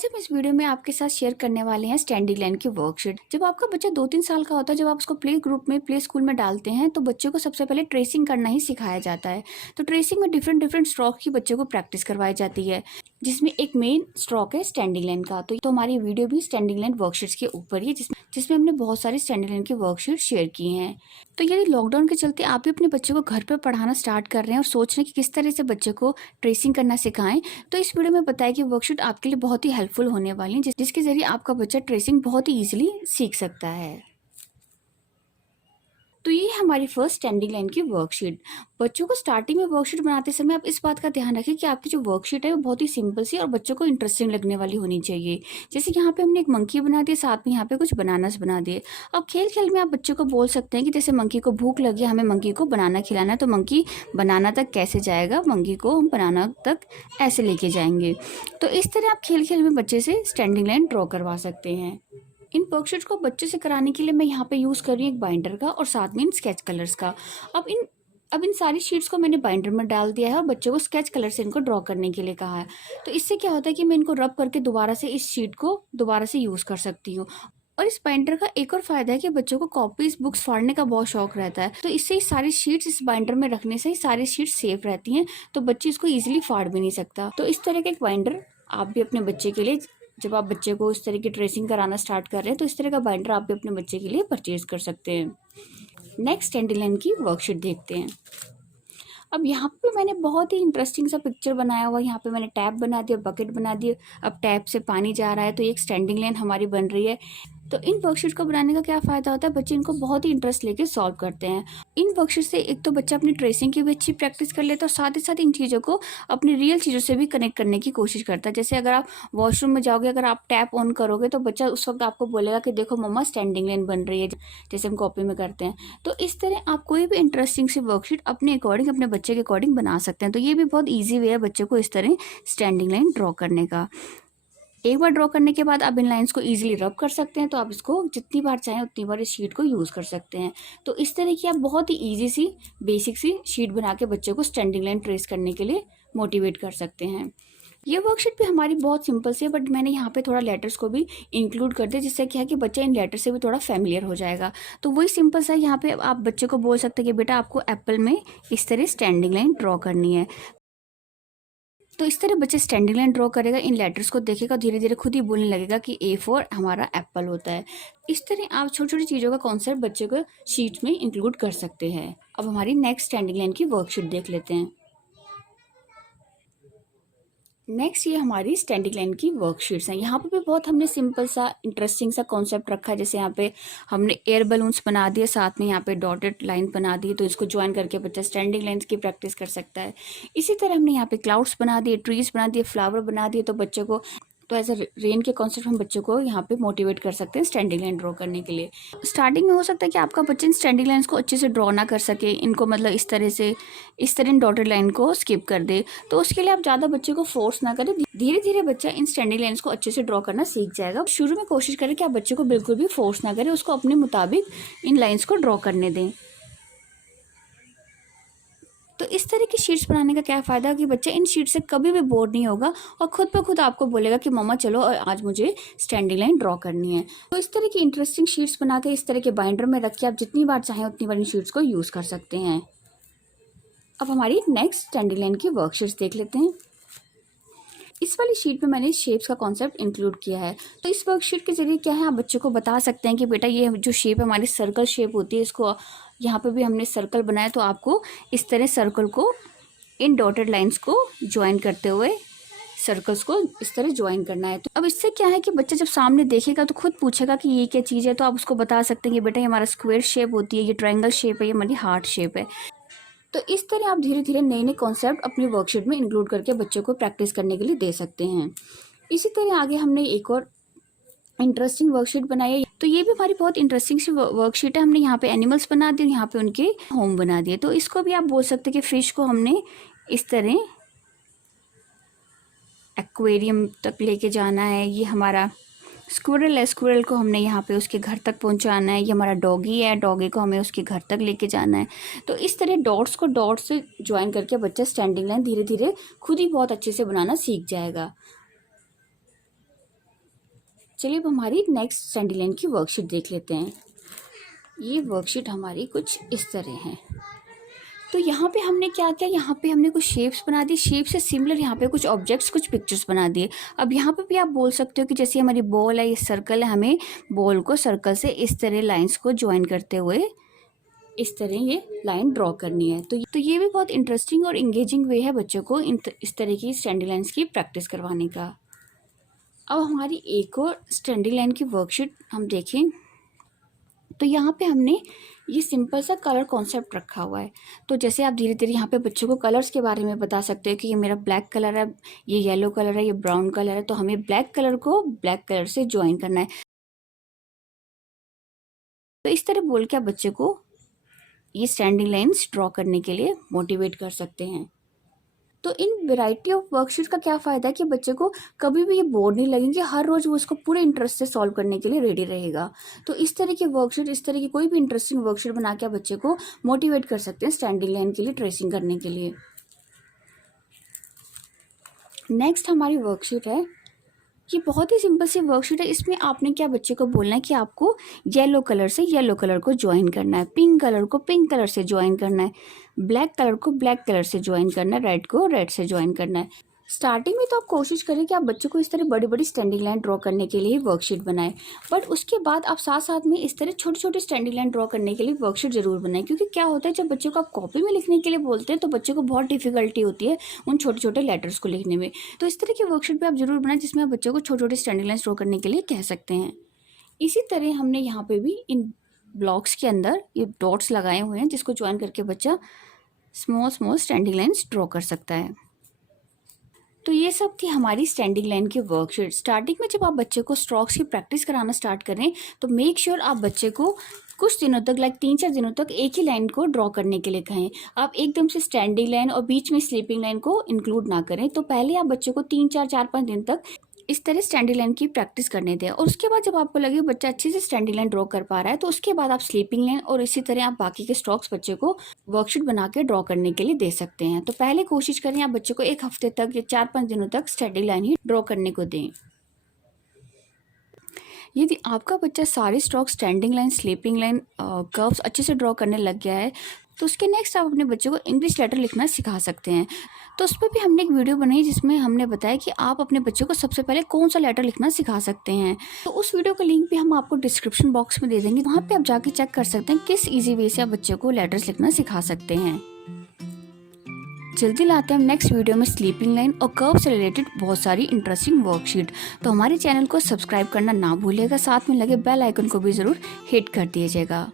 आज हम इस वीडियो में आपके साथ शेयर करने वाले हैं स्टैंडिंग लाइन की वर्कशीट। जब आपका बच्चा 2-3 साल का होता है, जब आप उसको प्ले ग्रुप में प्ले स्कूल में डालते हैं तो बच्चे को सबसे पहले ट्रेसिंग करना ही सिखाया जाता है। तो ट्रेसिंग में डिफरेंट डिफरेंट स्ट्रोक की बच्चे को प्रैक्टिस करवाई जाती है, जिसमें एक मेन स्ट्रोक है स्टैंडिंग लाइन का। तो हमारी वीडियो भी स्टैंडिंग लाइन वर्कशीट्स के ऊपर ही है, जिसमें हमने बहुत सारी स्टैंडिंग लाइन की वर्कशीट शेयर की हैं। तो यदि लॉकडाउन के चलते आप भी अपने बच्चे को घर पर पढ़ाना स्टार्ट कर रहे हैं और सोच रहे हैं कि किस तरह से बच्चे को ट्रेसिंग करना सिखाएं, तो इस वीडियो में बताया कि वर्कशीट आपके लिए बहुत ही हेल्पफुल होने वाली है, जिसके जरिए आपका बच्चा ट्रेसिंग बहुत ही ईजिली सीख सकता है। तो ये है हमारी फर्स्ट स्टैंडिंग लाइन की वर्कशीट। बच्चों को स्टार्टिंग में वर्कशीट बनाते समय आप इस बात का ध्यान रखें कि आपकी जो वर्कशीट है वो बहुत ही सिंपल सी और बच्चों को इंटरेस्टिंग लगने वाली होनी चाहिए। जैसे यहाँ पे हमने एक मंकी बना दिया, साथ में यहाँ पे कुछ बनानास बना दिए। अब खेल खेल में आप बच्चों को बोल सकते हैं कि जैसे मंकी को भूख लगी, हमें मंकी को बनाना खिलाना है, तो मंकी बनाना तक कैसे जाएगा, मंकी को हम बनाना तक ऐसे लेके जाएंगे। तो इस तरह आप खेल खेल में बच्चे से स्टैंडिंग लाइन ड्रॉ करवा सकते हैं। इन वर्कशीट्स को बच्चे से कराने के लिए मैं यहाँ पे यूज़ कर रही हूँ एक बाइंडर का और साथ में इन स्केच कलर्स का। अब इन सारी शीट्स को मैंने बाइंडर में डाल दिया है और बच्चों को स्केच कलर से इनको ड्रॉ करने के लिए कहा है। तो इससे क्या होता है कि मैं इनको रब करके दोबारा से इस शीट को दोबारा से यूज़ कर सकती हूँ। और इस बाइंडर का एक और फायदा है कि बच्चों को कॉपीज बुक्स फाड़ने का बहुत शौक रहता है, तो इससे ही सारी शीट्स इस बाइंडर में रखने से ही सारी शीट्स सेफ रहती हैं, तो बच्चे इसको ईजिली फाड़ भी नहीं सकता। तो इस तरह का एक बाइंडर आप भी अपने बच्चे के लिए, जब आप बच्चे को इस तरह की ट्रेसिंग कराना स्टार्ट कर रहे हैं, तो इस तरह का बाइंडर आप भी अपने बच्चे के लिए परचेज कर सकते हैं। नेक्स्ट स्टैंडिंग लाइन की वर्कशीट देखते हैं। अब यहाँ पे मैंने बहुत ही इंटरेस्टिंग सा पिक्चर बनाया हुआ है। यहाँ पे मैंने टैप बना दिया, बकेट बना दिया। अब टैप से पानी जा रहा है, तो एक स्टैंडिंग लाइन हमारी बन रही है। तो इन वर्कशीट को बनाने का क्या फ़ायदा होता है, बच्चे इनको बहुत ही इंटरेस्ट लेके सॉल्व करते हैं। इन वर्कशीट से एक तो बच्चा अपनी ट्रेसिंग की भी अच्छी प्रैक्टिस कर लेता है और साथ ही साथ इन चीज़ों को अपनी रियल चीज़ों से भी कनेक्ट करने की कोशिश करता है। जैसे अगर आप वॉशरूम में जाओगे, अगर आप टैप ऑन करोगे तो बच्चा उस वक्त आपको बोलेगा कि देखो मम्मा स्टैंडिंग लाइन बन रही है, जैसे हम कॉपी में करते हैं। तो इस तरह आप कोई भी इंटरेस्टिंग सी वर्कशीट अपने अकॉर्डिंग, अपने बच्चे के अकॉर्डिंग बना सकते हैं। तो ये भी बहुत ईजी वे है बच्चे को इस तरह स्टैंडिंग लाइन ड्रॉ करने का। एक बार ड्रॉ करने के बाद आप इन लाइंस को इजीली रब कर सकते हैं, तो आप इसको जितनी बार चाहें उतनी बार इस शीट को यूज़ कर सकते हैं। तो इस तरह की आप बहुत ही ईजी सी बेसिक सी शीट बना के बच्चे को स्टैंडिंग लाइन ट्रेस करने के लिए मोटिवेट कर सकते हैं। ये वर्कशीट भी हमारी बहुत सिंपल सी है, बट मैंने यहाँ पे थोड़ा लेटर्स को भी इंक्लूड कर दिया, जिससे क्या है कि बच्चा इन लेटर से भी थोड़ा फैमिलियर हो जाएगा। तो वही सिंपल सा यहाँ पे आप बच्चे को बोल सकते हैं कि बेटा आपको एप्पल में इस तरह स्टैंडिंग लाइन ड्रॉ करनी है। तो इस तरह बच्चे स्टैंडिंग लाइन ड्रॉ करेगा, इन लेटर्स को देखेगा, धीरे धीरे खुद ही बोलने लगेगा कि ए फॉर हमारा एप्पल होता है। इस तरह आप छोटी छोटी चीज़ों का कॉन्सेप्ट बच्चे को शीट में इंक्लूड कर सकते हैं। अब हमारी नेक्स्ट स्टैंडिंग लाइन की वर्कशीट देख लेते हैं। नेक्स्ट ये हमारी स्टैंडिंग लाइन की वर्कशीट्स हैं। यहाँ पे भी बहुत हमने सिंपल सा इंटरेस्टिंग सा कॉन्सेप्ट रखा है। जैसे यहाँ पे हमने एयर बलून्स बना दिए, साथ में यहाँ पे डॉटेड लाइन बना दी, तो इसको ज्वाइन करके बच्चा स्टैंडिंग लाइन्स की प्रैक्टिस कर सकता है। इसी तरह हमने यहाँ पे क्लाउड्स बना दिए, ट्रीज बना दिए, फ्लावर बना दिए, तो बच्चे को तो एज अ रेन के कॉन्सेप्ट हम बच्चों को यहाँ पे मोटिवेट कर सकते हैं स्टैंडिंग लाइन ड्रॉ करने के लिए। स्टार्टिंग में हो सकता है कि आपका बच्चा इन स्टैंडिंग लाइन्स को अच्छे से ड्रॉ ना कर सके, इनको मतलब इस तरह इन डॉटेड लाइन को स्किप कर दे। तो उसके लिए आप ज़्यादा बच्चे को फोर्स ना करें, धीरे धीरे बच्चा इन स्टैंडिंग लाइन्स को अच्छे से ड्रॉ करना सीख जाएगा। शुरू में कोशिश करें कि आप बच्चे को बिल्कुल भी फोर्स ना करें, उसको अपने मुताबिक इन लाइन्स को ड्रॉ करने दें। तो इस तरह की शीट्स बनाने का क्या फ़ायदा कि बच्चा इन शीट से कभी भी बोर नहीं होगा और खुद ब खुद आपको बोलेगा कि मम्मा चलो और आज मुझे स्टैंडिंग लाइन ड्रॉ करनी है। तो इस तरह की इंटरेस्टिंग शीट्स बना के इस तरह के बाइंडर में रख के आप जितनी बार चाहें उतनी बार इन शीट्स को यूज़ कर सकते हैं। अब हमारी नेक्स्ट स्टैंडिंग लाइन की वर्कशीट्स देख लेते हैं। इस वाली शीट में मैंने शेप्स का कॉन्सेप्ट इंक्लूड किया है। तो इस वर्कशीट के जरिए क्या है, आप बच्चों को बता सकते हैं कि बेटा ये जो शेप हमारी सर्कल शेप होती है, इसको यहाँ पे भी हमने सर्कल बनाया, तो आपको इस तरह सर्कल को इन डॉटेड लाइंस को ज्वाइन करते हुए सर्कल्स को इस तरह ज्वाइन करना है। तो अब इससे क्या है कि बच्चा जब सामने देखेगा तो खुद पूछेगा कि ये क्या चीज़ है, तो आप उसको बता सकते हैं कि बेटा ये हमारा स्क्वायर शेप होती है, ये ट्रायंगल शेप है, ये हमारी हार्ट शेप है। तो इस तरह आप धीरे धीरे नए नए कॉन्सेप्ट अपनी वर्कशीट में इंक्लूड करके बच्चों को प्रैक्टिस करने के लिए दे सकते हैं। इसी तरह आगे हमने एक और इंटरेस्टिंग वर्कशीट बनाई है। तो ये भी हमारी बहुत इंटरेस्टिंग सी वर्कशीट है। हमने यहाँ पे एनिमल्स बना दिए, यहाँ पे उनके होम बना दिए। तो इसको भी आप बोल सकते हैं कि फिश को हमने इस तरह एक्वेरियम तक लेके जाना है। ये हमारा स्क्विरल है, स्क्विरल को हमने यहाँ पे उसके घर तक पहुँचाना है। ये हमारा डॉगी है, डॉगी को हमें उसके घर तक लेके जाना है। तो इस तरह डॉट्स को डॉट्स से ज्वाइन करके बच्चा स्टैंडिंग लाइन धीरे धीरे खुद ही बहुत अच्छे से बनाना सीख जाएगा। चलिए अब हमारी नेक्स्ट स्टैंडिंग लाइन की वर्कशीट देख लेते हैं। ये वर्कशीट हमारी कुछ इस तरह है। तो यहाँ पे हमने क्या किया, यहाँ पे हमने कुछ शेप्स बना दी, शेप से सिमिलर यहाँ पे कुछ ऑब्जेक्ट्स, कुछ पिक्चर्स बना दिए। अब यहाँ पे भी आप बोल सकते हो कि जैसे हमारी बॉल है, ये सर्कल है, हमें बॉल को सर्कल से इस तरह लाइंस को ज्वाइन करते हुए इस तरह ये लाइन ड्रॉ करनी है। तो ये भी बहुत इंटरेस्टिंग और इंगेजिंग वे है बच्चों को इस तरह की स्टैंडिंग लाइन्स की प्रैक्टिस करवाने का। अब हमारी एक और स्टैंडिंग लाइन की वर्कशीट हम देखें तो यहाँ पे हमने ये सिंपल सा कलर कॉन्सेप्ट रखा हुआ है। तो जैसे आप धीरे धीरे यहाँ पे बच्चों को कलर्स के बारे में बता सकते हो कि ये मेरा ब्लैक कलर है, ये येलो कलर है, ये ब्राउन कलर है, तो हमें ब्लैक कलर को ब्लैक कलर से ज्वाइन करना है। तो इस तरह बोल के आप बच्चे को ये स्टैंडिंग लाइन्स ड्रॉ करने के लिए मोटिवेट कर सकते हैं। तो इन वैरायटी ऑफ वर्कशीट का क्या फ़ायदा है कि बच्चे को कभी भी ये बोर नहीं लगेंगे, हर रोज़ वो उसको पूरे इंटरेस्ट से सॉल्व करने के लिए रेडी रहेगा। तो इस तरह की वर्कशीट, इस तरह की कोई भी इंटरेस्टिंग वर्कशीट बना के आप बच्चे को मोटिवेट कर सकते हैं स्टैंडिंग लाइन के लिए ट्रेसिंग करने के लिए। नेक्स्ट हमारी वर्कशीट है, ये बहुत ही सिंपल सी वर्कशीट है। इसमें आपने क्या बच्चे को बोलना है कि आपको येलो कलर से येलो कलर को ज्वाइन करना है, पिंक कलर को पिंक कलर से ज्वाइन करना है, ब्लैक कलर को ब्लैक कलर से ज्वाइन करना है, रेड को रेड से ज्वाइन करना है। स्टार्टिंग में तो आप कोशिश करें कि आप बच्चों को इस तरह बड़ी बड़ी स्टैंडिंग लाइन ड्रॉ करने के लिए वर्कशीट बनाएं, बट उसके बाद आप साथ साथ में इस तरह छोटी छोटी स्टैंडिंग लाइन ड्रॉ करने के लिए वर्कशीट जरूर बनाएं। क्योंकि क्या होता है, जब बच्चों को आप कॉपी में लिखने के लिए बोलते हैं तो बच्चों को बहुत डिफिकल्टी होती है उन छोटे छोटे लेटर्स को लिखने में। तो इस तरह की वर्कशीट भी आप जरूर बनाएं जिसमें आप बच्चों को छोटी छोटी स्टैंडिंग लाइन ड्रॉ करने के लिए कह सकते हैं। इसी तरह हमने यहाँ पे भी इन ब्लॉक्स के अंदर ये डॉट्स लगाए हुए हैं जिसको ज्वाइन करके बच्चा small small standing lines draw कर सकता है। तो ये सब थी हमारी स्टैंडिंग लाइन की वर्कशीट। स्टार्टिंग में जब आप बच्चे को स्ट्रोक्स की प्रैक्टिस कराना स्टार्ट करें तो मेक श्योर आप बच्चे को कुछ दिनों तक, लाइक 3-4 दिनों तक एक ही लाइन को ड्रॉ करने के लिए कहें। आप एकदम से स्टैंडिंग लाइन और बीच में स्लीपिंग लाइन को इंक्लूड ना करें। तो पहले आप बच्चे को 3-4 दिन तक इस तरह स्टैंडिंग लाइन की प्रैक्टिस करने दें, और उसके बाद जब आपको लगे बच्चा अच्छे से स्टैंडिंग लाइन ड्रॉ कर पा रहा है तो उसके बाद आप स्लीपिंग लाइन और इसी तरह आप बाकी के स्ट्रोक्स बच्चे को वर्कशीट बना के ड्रॉ करने के लिए दे सकते हैं। तो पहले कोशिश करें आप बच्चे को एक हफ्ते तक या 4-5 दिनों तक स्टैंडिंग लाइन ही ड्रॉ करने को दें। यदि आपका बच्चा सारे stroke standing line, sleeping line, curves अच्छे से ड्रॉ करने लग गया है तो उसके नेक्स्ट आप अपने बच्चे को इंग्लिश लेटर लिखना सिखा सकते हैं। तो उस पर भी हमने एक वीडियो बनाई जिसमें हमने बताया कि आप अपने बच्चे को सबसे पहले कौन सा लेटर लिखना सिखा सकते हैं। तो उस वीडियो का लिंक भी हम आपको डिस्क्रिप्शन बॉक्स में दे देंगे, वहाँ पे आप जाके चेक कर सकते हैं किस ईजी वे से आप बच्चे को लेटर्स लिखना सिखा सकते हैं। जल्दी लाते हैं हम नेक्स्ट वीडियो में स्लीपिंग लाइन और कर्व से रिलेटेड बहुत सारी इंटरेस्टिंग वर्कशीट। तो हमारे चैनल को सब्सक्राइब करना ना भूलिएगा, साथ में लगे बेल आइकन को भी ज़रूर हिट कर दीजिएगा।